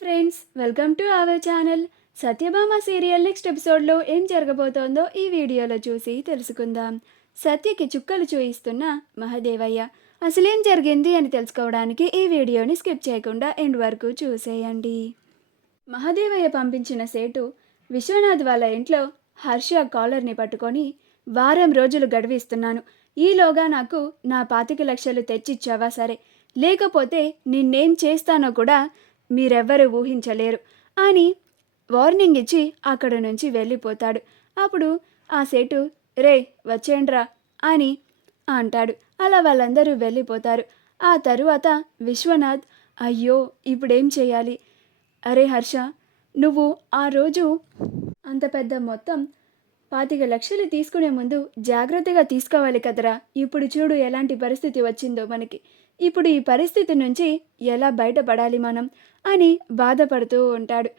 Friends, welcome to our channel. Satyabhama serial next ఎపిసోడ్లో ఏం జరగబోతోందో ఈ వీడియోలో చూసి తెలుసుకుందాం. సత్యకి చుక్కలు చూయిస్తున్న మహదేవయ్య. అసలేం జరిగింది అని తెలుసుకోవడానికి ఈ వీడియోని స్కిప్ చేయకుండా ఎండ్ వరకు చూసేయండి. మహదేవయ్య పంపించిన సేటు విశ్వనాథ్ వాళ్ళ ఇంట్లో హర్ష కాలర్ని పట్టుకొని వారం రోజులు గడివిస్తున్నాను. ఈలోగా నాకు నా 25 లక్షలు తెచ్చిచ్చావా సరే, లేకపోతే నిన్నేం చేస్తానో కూడా మీరెవ్వరూ ఊహించలేరు అని వార్నింగ్ ఇచ్చి అక్కడ నుంచి వెళ్ళిపోతాడు. అప్పుడు ఆ సేటు రే వచ్చేండ్రా అని అంటాడు. అలా వాళ్ళందరూ వెళ్ళిపోతారు. ఆ తరువాత విశ్వనాథ్ అయ్యో ఇప్పుడేం చేయాలి, అరే హర్ష, నువ్వు ఆ రోజు అంత పెద్ద మొత్తం 25 లక్షలు తీసుకునే ముందు జాగ్రత్తగా తీసుకోవాలి కదరా. ఇప్పుడు చూడు ఎలాంటి పరిస్థితి వచ్చిందో మనకి. ఇప్పుడు ఈ పరిస్థితి నుంచి ఎలా బయటపడాలి మనం అని బాధపడుతూ ఉంటాడు.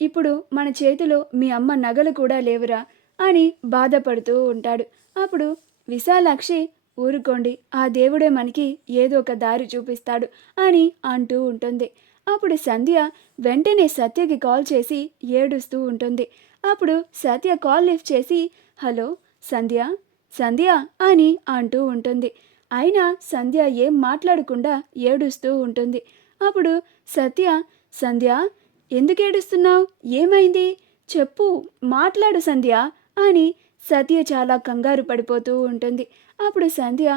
ఇప్పుడు మన చేతిలో మీ అమ్మ నగలు కూడా లేవురా అని బాధపడుతూ ఉంటాడు. అప్పుడు విశాలాక్షి ఊరుకోండి, ఆ దేవుడే మనకి ఏదో ఒక దారి చూపిస్తాడు అని అంటూ ఉంటుంది. అప్పుడు సంధ్య వెంటనే సత్యకి కాల్ చేసి ఏడుస్తూ ఉంటుంది. అప్పుడు సత్య కాల్ లిఫ్ట్ చేసి హలో సంధ్య, సంధ్య అని అంటూ ఉంటుంది. అయినా సంధ్య ఏం మాట్లాడకుండా ఏడుస్తూ ఉంటుంది. అప్పుడు సత్య సంధ్య ఎందుకు ఏడుస్తున్నావు, ఏమైంది చెప్పు, మాట్లాడు సంధ్య అని సత్య చాలా కంగారు పడిపోతూ ఉంటుంది. అప్పుడు సంధ్య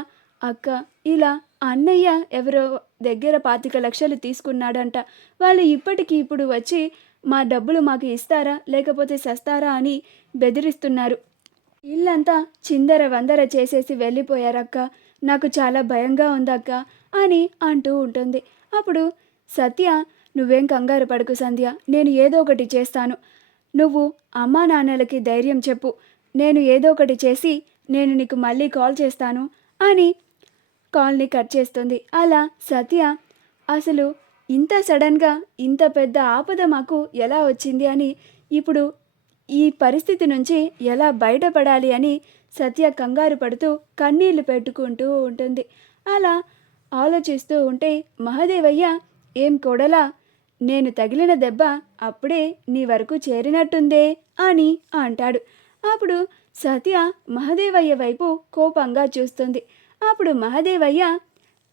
అక్క, ఇలా అన్నయ్య ఎవరో దగ్గర 25 లక్షలు తీసుకున్నాడంట. వాళ్ళు ఇప్పటికి ఇప్పుడు వచ్చి మా డబ్బులు మాకు ఇస్తారా లేకపోతే సస్తారా అని బెదిరిస్తున్నారు. ఇల్లంతా చిందర వందర చేసేసి వెళ్ళిపోయారక్క. నాకు చాలా భయంగా ఉందక్క అని అంటూ ఉంటుంది. అప్పుడు సత్య నువ్వేం కంగారు పడకు సంధ్య, నేను ఏదో ఒకటి చేస్తాను. నువ్వు అమ్మా నాన్నలకి ధైర్యం చెప్పు, నేను ఏదో ఒకటి చేసి నేను నీకు మళ్ళీ కాల్ చేస్తాను అని కాల్ని కట్ చేస్తుంది. అలా సత్య అసలు ఇంత సడన్గా ఇంత పెద్ద ఆపద మాకు ఎలా వచ్చింది అని, ఇప్పుడు ఈ పరిస్థితి నుంచి ఎలా బయటపడాలి అని సత్య కంగారు పడుతూ కన్నీళ్లు పెట్టుకుంటూ ఉంటుంది. అలా ఆలోచిస్తూ ఉంటే మహదేవయ్య ఏం కొడలా, నేను తగిలిన దెబ్బ అప్పుడే నీ వరకు చేరినట్టుందే అని అంటాడు. అప్పుడు సత్య మహదేవయ్య వైపు కోపంగా చూస్తుంది. అప్పుడు మహదేవయ్య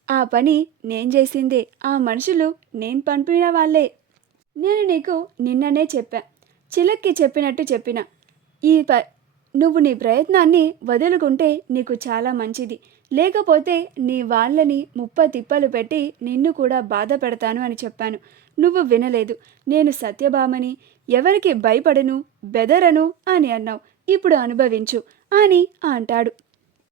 ఆ పని నేను చేసిందే, ఆ మనుషులు నేను పంపిన వాళ్ళే. నేను నీకు నిన్ననే చెప్పా, చిలక్కి చెప్పినట్టు చెప్పిన నువ్వు నీ ప్రయత్నాన్ని వదులుకుంటే నీకు చాలా మంచిది, లేకపోతే నీ వాళ్ళని తిప్పలు పెట్టి నిన్ను కూడా బాధ పెడతాను అని చెప్పాను. నువ్వు వినలేదు. నేను సత్యభామని, ఎవరికి భయపడను బెదరను అని అన్నావు. ఇప్పుడు అనుభవించు అని అంటాడు.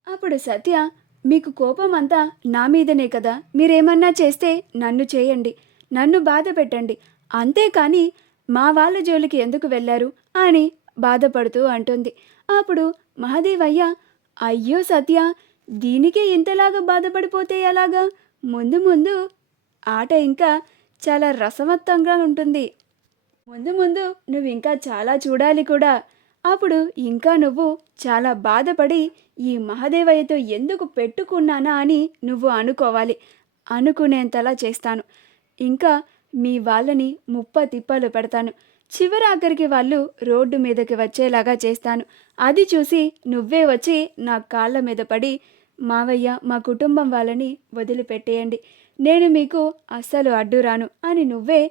అప్పుడు సత్య మీకు కోపం అంతా నా మీదనే కదా, మీరేమన్నా చేస్తే నన్ను చేయండి, నన్ను బాధ పెట్టండి, అంతేకాని మా వాళ్ళ జోలికి ఎందుకు వెళ్ళారు అని బాధపడుతూ అంటుంది. అప్పుడు మహదేవయ్య అయ్యో సత్య, దీనికే ఇంతలాగా బాధపడిపోతే ఎలాగా, ముందు ముందు ఆట ఇంకా చాలా రసవత్తంగా ఉంటుంది, ముందు ముందు నువ్వు ఇంకా చాలా చూడాలి కూడా. అప్పుడు ఇంకా నువ్వు చాలా బాధపడి ఈ మహదేవయ్యతో ఎందుకు పెట్టుకున్నానా అని నువ్వు అనుకోవాలి. అనుకునేంతలా చేస్తాను. ఇంకా మీ వాళ్ళని తిప్పలు పెడతాను. చివరి ఆఖరికి వాళ్ళు రోడ్డు మీదకి వచ్చేలాగా చేస్తాను. అది చూసి నువ్వే వచ్చి నా కాళ్ళ మీద పడి మావయ్య, మా కుటుంబం వాళ్ళని వదిలిపెట్టేయండి, నేను మీకు అస్సలు అడ్డురాను అని నువ్వే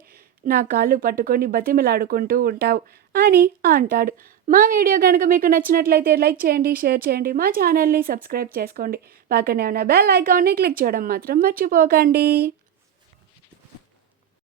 నా కాళ్ళు పట్టుకొని బతిమిలాడుకుంటూ ఉంటావు అని అంటాడు. మా వీడియో కనుక మీకు నచ్చినట్లయితే లైక్ చేయండి, షేర్ చేయండి, మా ఛానల్ని సబ్స్క్రైబ్ చేసుకోండి, పక్కనే ఉన్న బెల్ ఐకాన్ని క్లిక్ చేయడం మాత్రం మర్చిపోకండి.